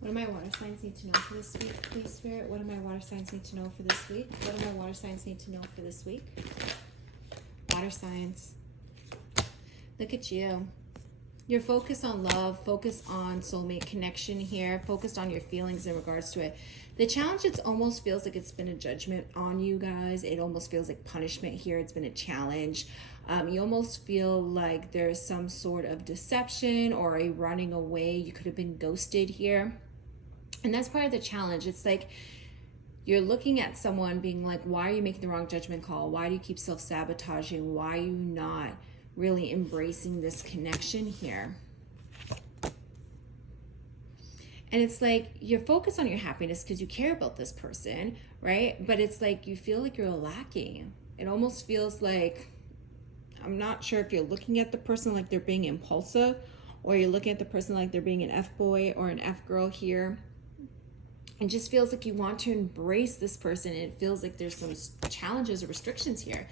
What do my water signs need to know for this week, please, Spirit? What do my water signs need to know for this week? What do my water signs need to know for this week? Water signs. Look at you. You're focused on love, focused on soulmate connection here, focused on your feelings in regards to it. The challenge, it almost feels like it's been a judgment on you guys. It almost feels like punishment here. It's been a challenge. You almost feel like there's some sort of deception or a running away. You could have been ghosted here. And that's part of the challenge. It's like you're looking at someone being like, why are you making the wrong judgment call? Why do you keep self-sabotaging? Why are you not really embracing this connection here? And it's like you're focused on your happiness because you care about this person, right? But it's like you feel like you're lacking. It almost feels like, I'm not sure if you're looking at the person like they're being impulsive, or you're looking at the person like they're being an F-boy or an F-girl here. It just feels like you want to embrace this person, and it feels like there's some challenges or restrictions here.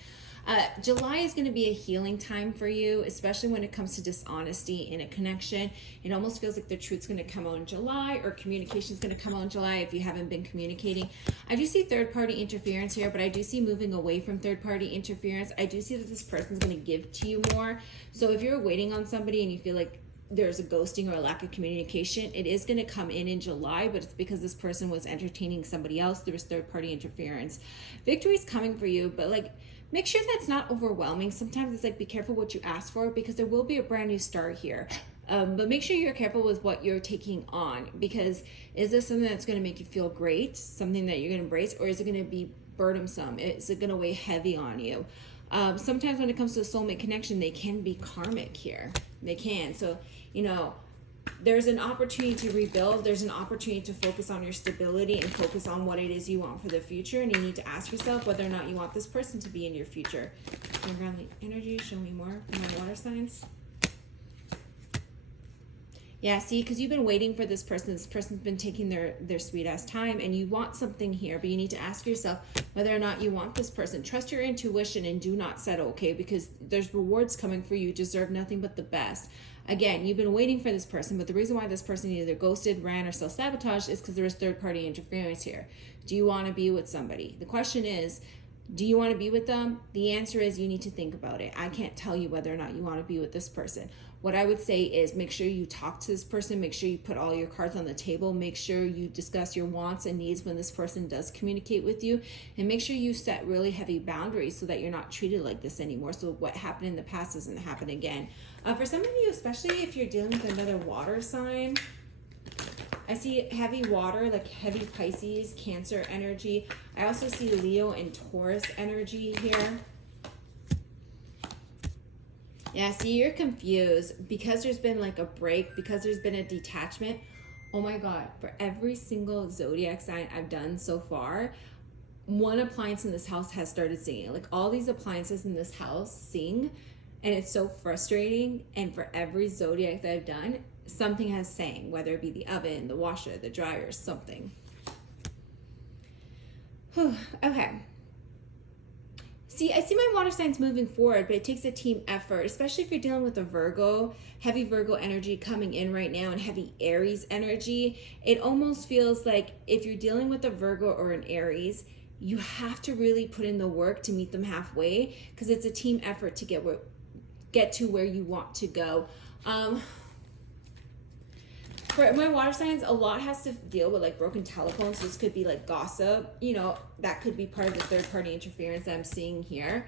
July is going to be a healing time for you, especially when it comes to dishonesty in a connection. It almost feels like the truth's going to come out in July, or communication is going to come out in July if you haven't been communicating. I do see third-party interference here, but I do see moving away from third-party interference. I do see that this person's going to give to you more. So if you're waiting on somebody and you feel like there's a ghosting or a lack of communication, it is going to come in July, but it's because this person was entertaining somebody else. There was third-party interference. Victory is coming for you, but like, make sure that's not overwhelming. Sometimes it's like, be careful what you ask for, because there will be a brand new start here. But make sure you're careful with what you're taking on, because is this something that's going to make you feel great, something that you're going to embrace, or is it going to be burdensome? Is it going to weigh heavy on you? Sometimes when it comes to a soulmate connection, they can be karmic here. They can. So, you know, there's an opportunity to rebuild. There's an opportunity to focus on your stability and focus on what it is you want for the future. And you need to ask yourself whether or not you want this person to be in your future. Around the energy, show me more from my water signs. Yeah, see, because you've been waiting for this person. This person's been taking their sweet-ass time, and you want something here, but you need to ask yourself whether or not you want this person. Trust your intuition and do not settle, okay? Because there's rewards coming for you. You deserve nothing but the best. Again, you've been waiting for this person, but the reason why this person either ghosted, ran, or self-sabotaged is because there was third-party interference here. Do you want to be with somebody? The question is, do you want to be with them? The answer is you need to think about it. I can't tell you whether or not you want to be with this person. What I would say is make sure you talk to this person. Make sure you put all your cards on the table. Make sure you discuss your wants and needs when this person does communicate with you. And make sure you set really heavy boundaries so that you're not treated like this anymore. So what happened in the past doesn't happen again. For some of you, especially if you're dealing with another water sign, I see heavy water, like heavy Pisces, Cancer energy. I also see Leo and Taurus energy here. Yeah, see, you're confused because there's been like a break, because there's been a detachment. Oh my God, for every single zodiac sign I've done so far, one appliance in this house has started singing. Like all these appliances in this house sing, and it's so frustrating. And for every zodiac that I've done, something has sang, whether it be the oven, the washer, the dryer, something. Whew, okay. See, I see my water signs moving forward, but it takes a team effort, especially if you're dealing with a Virgo, heavy Virgo energy coming in right now, and heavy Aries energy. It almost feels like if you're dealing with a Virgo or an Aries, you have to really put in the work to meet them halfway, because it's a team effort to get to where you want to go. For my water signs, a lot has to deal with like broken telephones. So this could be like gossip, you know, that could be part of the third party interference that I'm seeing here.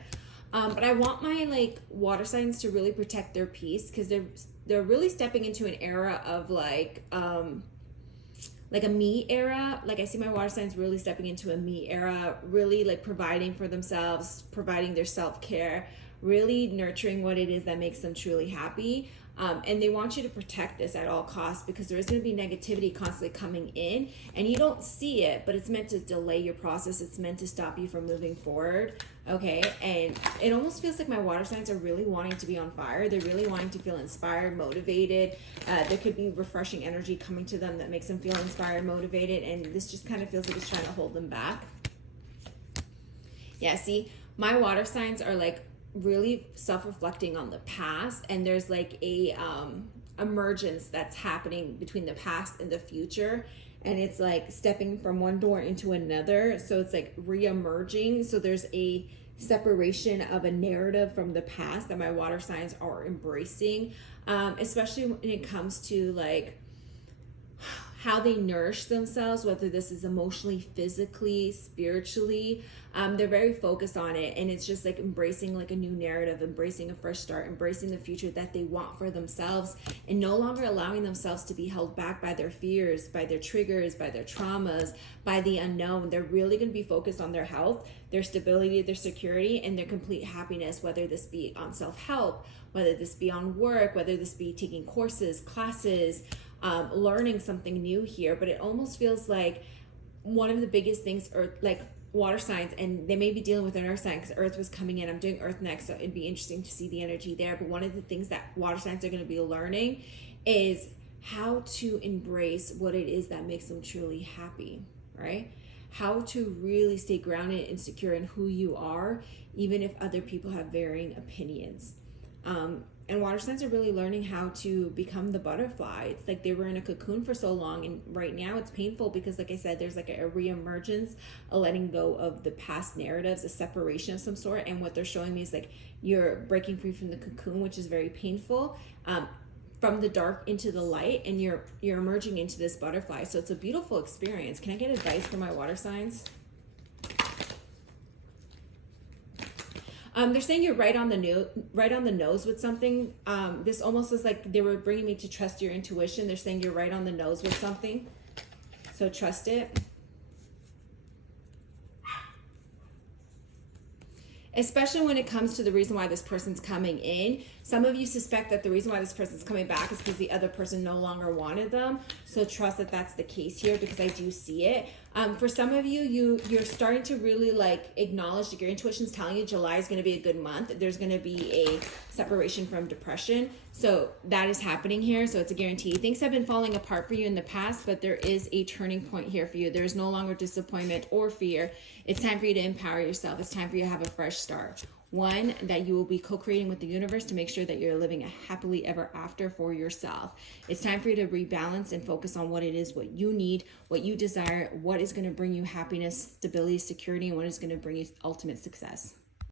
But I want my like water signs to really protect their peace, because they're really stepping into an era of like a me era. Like I see my water signs really stepping into a me era, really like providing for themselves, providing their self-care, really nurturing what it is that makes them truly happy. And they want you to protect this at all costs, because there is going to be negativity constantly coming in, and you don't see it, but it's meant to delay your process. It's meant to stop you from moving forward. Okay. And it almost feels like my water signs are really wanting to be on fire. They're really wanting to feel inspired, motivated. There could be refreshing energy coming to them that makes them feel inspired, motivated. And this just kind of feels like it's trying to hold them back. Yeah. See, my water signs are like really self-reflecting on the past, and there's like a emergence that's happening between the past and the future. And it's like stepping from one door into another. So it's like re-emerging. So there's a separation of a narrative from the past that my water signs are embracing, especially when it comes to like how they nourish themselves, whether this is emotionally, physically, spiritually. They're very focused on it, and it's just like embracing like a new narrative, embracing a fresh start, embracing the future that they want for themselves, and no longer allowing themselves to be held back by their fears, by their triggers, by their traumas, by the unknown. They're really going to be focused on their health, their stability, their security, and their complete happiness, whether this be on self-help, whether this be on work, whether this be taking courses, classes, learning something new here. But it almost feels like one of the biggest things, or like water signs, and they may be dealing with an earth sign because earth was coming in. I'm doing earth next, so it'd be interesting to see the energy there. But one of the things that water signs are going to be learning is how to embrace what it is that makes them truly happy, right? How to really stay grounded and secure in who you are, even if other people have varying opinions. And water signs are really learning how to become the butterfly. It's like they were in a cocoon for so long, and right now it's painful because, like I said, there's like a re-emergence, a letting go of the past narratives, a separation of some sort. And what they're showing me is like you're breaking free from the cocoon, which is very painful, from the dark into the light, and you're emerging into this butterfly. So it's a beautiful experience. Can I get advice for my water signs? They're saying you're right on the nose with something. This almost is like they were bringing me to trust your intuition. They're saying you're right on the nose with something, so trust it. Especially when it comes to the reason why this person's coming in. Some of you suspect that the reason why this person's coming back is because the other person no longer wanted them. So trust that that's the case here, because I do see it. For some of you, you're starting to really like acknowledge that your intuition's telling you July is going to be a good month. There's going to be a separation from depression. So that is happening here. So it's a guarantee. Things have been falling apart for you in the past, but there is a turning point here for you. There's no longer disappointment or fear. It's time for you to empower yourself. It's time for you to have a fresh start. One, that you will be co-creating with the universe to make sure that you're living a happily ever after for yourself. It's time for you to rebalance and focus on what it is, what you need, what you desire, what is going to bring you happiness, stability, security, and what is going to bring you ultimate success.